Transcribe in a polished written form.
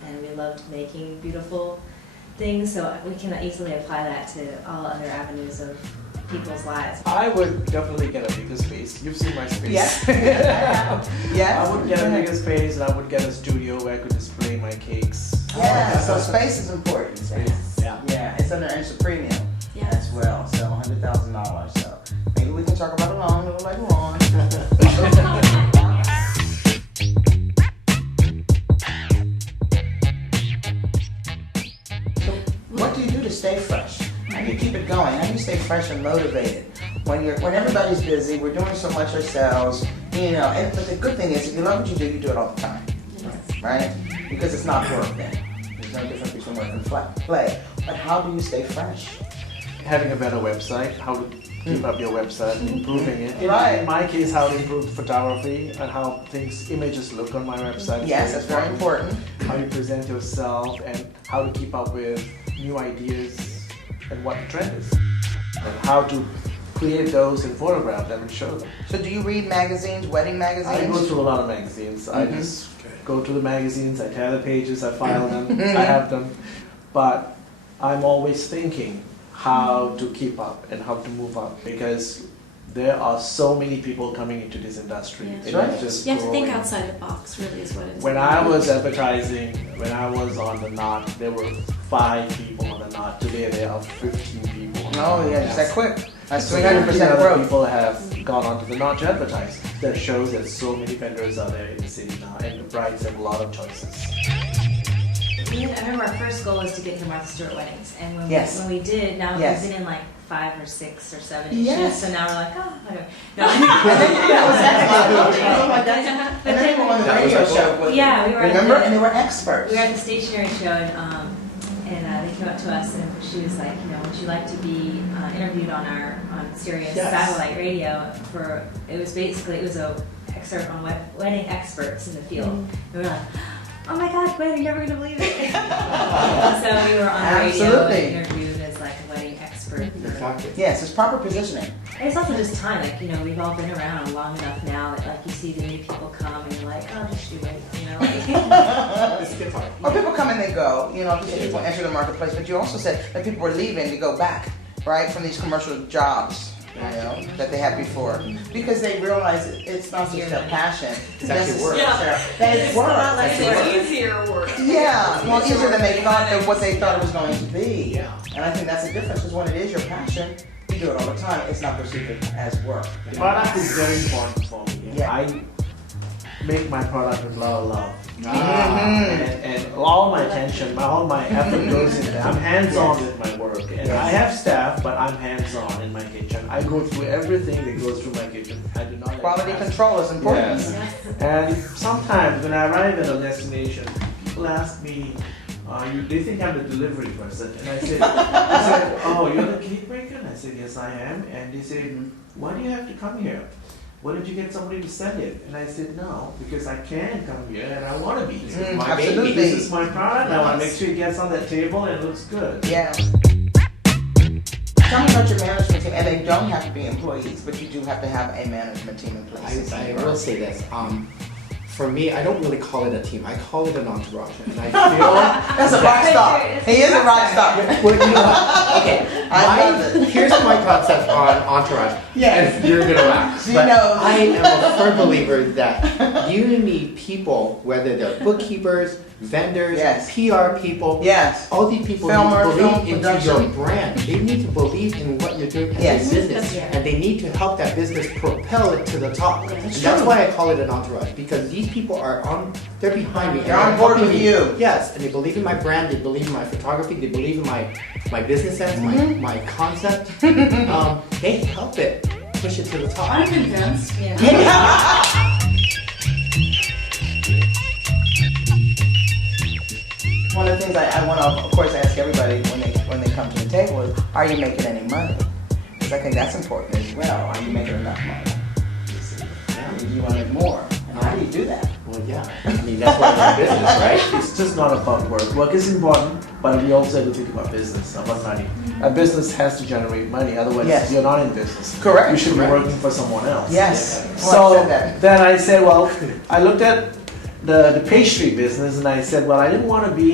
and we loved making beautiful things, so we can easily apply that to all other avenues of people's lives. I would definitely get a bigger space. You've seen my space. Yes. Yes. I would get a bigger space, and I would get a studio where I could display my cakes. Yeah, so space is important. Space. Yeah, it's a premium Yeah. as well, so $100,000. So maybe we can talk about it a little later on. So what do you do to stay fresh? How do you keep it going? How do you stay fresh and motivated? When everybody's busy, we're doing so much ourselves, but the good thing is if you love what you do it all the time. Right? Because it's not work then. There's no difference between work and play. But how do you stay fresh? Having a better website, how to keep up your website, improving it. Right. In my case, how to improve photography and how images look on my website. Yes, that's very important. How you present yourself and how to keep up with new ideas and what the trend is. And how to create those and photograph them and show them. So do you read magazines, wedding magazines? I go through a lot of magazines. I just go to the magazines, I tear the pages, I file them, I have them. But I'm always thinking how to keep up and how to move up because there are so many people coming into this industry. Yeah. It Right. is just You have to think growing. outside the box, really, is what it is. When I was advertising, when I was on the Knot, there were 5 people on the Knot. Today there are 15 people. No, yeah, just that quick. That's So 300% other growth. people have gone onto the Knot to advertise. That shows that so many vendors are there in the city now, and the brides have a lot of choices. I remember our first goal was to get to Martha Stewart weddings, and when Yes. we did, now Yes. we've been in like 5 or 6 or 7 Yes. issues, so now we're like, oh, whatever. No, And then we were on the That was radio our goal. show with Yeah, we were at remember? the- And they were experts. we were at the stationery show, and they came up to us, and she was like, would you like to be interviewed on Sirius Yes. satellite radio for? It was a excerpt on wedding experts in the field. And we were like, oh my God, Gwen, you're never gonna believe it. So we were on the radio Absolutely. and interviewed as like a wedding expert. Exactly. Yes, it's proper positioning. And it's also just time, we've all been around long enough now that you see the new people come and you're like, oh, just do it, It's a good time. Well, people come and they go, just people enter the marketplace, but you also said that people were leaving to go back, right, from these commercial jobs, that they had before. Because they realize it's not just a passion. It's actually work. That it's work. easier work. Yeah, well, easier than they thought that what they thought it was going to be. Yeah. And I think that's the difference, because when it is your passion, you do it all the time. It's not perceived as work. Product is very important for me. Yeah. I make my product with a lot of love. Mhm. And all my attention, all my effort goes in there. I'm hands-on with my work. And I have staff, but I'm hands-on in my kitchen. I go through everything that goes through my kitchen. I do not Quality have control is important. Yes. And sometimes when I arrive at a destination, people ask me, they think I'm the delivery person. And I said, oh, you're the cake maker? And I said, yes, I am. And they said, why do you have to come here? Why don't you get somebody to sell it? And I said, no, because I can come here and I want to be. This is my absolutely. baby. This is my product. I want to make sure it gets on that table and it looks good. Yeah. Tell me about your management team, and they don't have to be employees, but you do have to have a management team in place. I will say this. For me, I don't really call it a team. I call it an entourage, and I feel That's a rock star. He is a rock star. well, you know what? Okay, I love it. here's my concept on entourage. Yes. And you're gonna laugh. She But knows. I am a firm believer that you need people, whether they're bookkeepers, vendors, Yes. PR people. Yes. All these people Filmer, need to film believe into production. your brand. They need to believe in what you're doing as Yes. a business, Yeah. and they need to help that business propel it to the top. And that's why I call it an entourage, because these people they're behind me. and They're on board helping with me. you. Yes, and they believe in my brand. They believe in my photography. They believe in my business sense, my concept. They help it push it to the top. I'm convinced. One of the things I want to, of course, ask everybody when they come to the table is, are you making any money? Because I think that's important as well. Are you making enough money? Do you want to make more? And how do you do that? Well, yeah. I mean, that's why we're in business, right? It's just not about work. Work is important, but we also have to think about business, about money. A business has to generate money, otherwise Yes. you're not in business. Correct. You should be Correct. working for someone else. Yes. So Well, I said that. then I said, well, I looked at the pastry business, and I said, well, I didn't want to be